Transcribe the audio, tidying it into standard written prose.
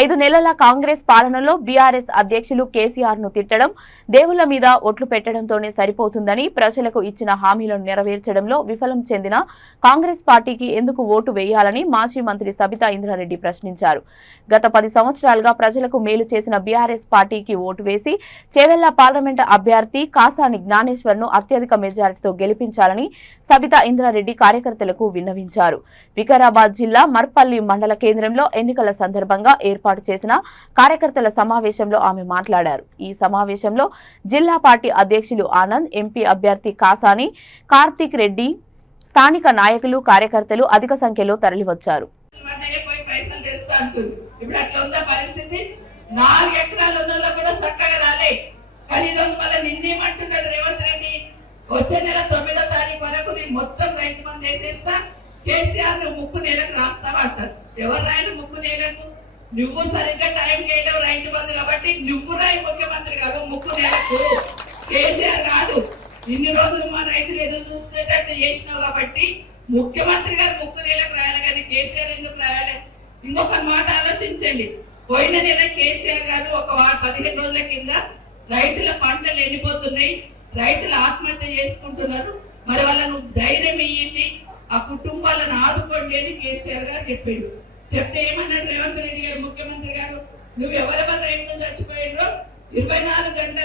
5 నెలల కాంగ్రెస్ పాలనలో బీఆర్ఎస్ అధ్యక్షులు కేసీఆర్ ను తిట్టడం, దేవుళ్ల మీద ఒట్లు పెట్టడంతోనే సరిపోతుందని, ప్రజలకు ఇచ్చిన హామీలను నెరవేర్చడంలో విఫలం చెందిన కాంగ్రెస్ పార్టీకి ఎందుకు ఓటు వేయాలని మాజీ మంత్రి సబితా ఇంద్రారెడ్డి ప్రశ్నించారు. గత 10 సంవత్సరాలుగా ప్రజలకు మేలు చేసిన బీఆర్ఎస్ పార్టీకి ఓటు వేసి చేవెళ్ల పార్లమెంటు అభ్యర్థి కాసాని జ్ఞానేశ్వర్ ను అత్యధిక మెజారిటీతో గెలిపించాలని సబితా ఇంద్రారెడ్డి కార్యకర్తలకు విన్నవించారు. వికారాబాద్ జిల్లా మర్పల్లి మండల కేంద్రంలో ఎన్నికల సందర్భంగా ఏర్పాటు చేసిన కార్యకర్తల సమావేశంలో ఆమె మాట్లాడారు. ఈ సమావేశంలో జిల్లా పార్టీ అధ్యక్షులు ఆనంద్, ఎంపీ అభ్యర్థి కాసాని, కార్తీక్ రెడ్డి, స్థానిక నాయకులు, కార్యకర్తలు అధిక సంఖ్యలో తరలివచ్చారు. వచ్చే నెల 9వ తారీఖు వరకు నేను మొత్తం రైతు బంధు వేసేస్తా, కేసీఆర్ నువ్వు ముక్కు నేలకు రాస్తావా అంటారు. ఎవరు రాయను ముక్కు నేలకు? నువ్వు సరిగ్గా టైం చేయలేవు రైతు బంధు కాబట్టి నువ్వు రాయి ముఖ్యమంత్రి గారు ముక్కు నేలకు, కేసీఆర్ కాదు. ఇన్ని రోజులు మా రైతులు ఎదురు చూస్తున్నట్టు చేసినావు కాబట్టి ముఖ్యమంత్రి గారు ముక్కు నేలకు రాయాలి, కానీ కేసీఆర్ ఎందుకు రాయాలి? ఇంకొక మాట ఆలోచించండి. పోయిన నెల కేసీఆర్ గారు ఒక 15 రోజుల కింద రైతుల పంటలు ఎండిపోతున్నాయి, రైతులు ఆత్మహత్య చేసుకుంటున్నారు, మరి వాళ్ళను ధైర్యం ఇయ్యండి, ఆ కుటుంబాలను ఆదుకోండి అని కేసీఆర్ గారు చెప్పాడు. చెప్తే ఏమన్నాడు రేవంత్ రెడ్డి గారు ముఖ్యమంత్రి గారు, నువ్వు ఎవరెవరు రైతులు చచ్చిపోయారో 24 గంటల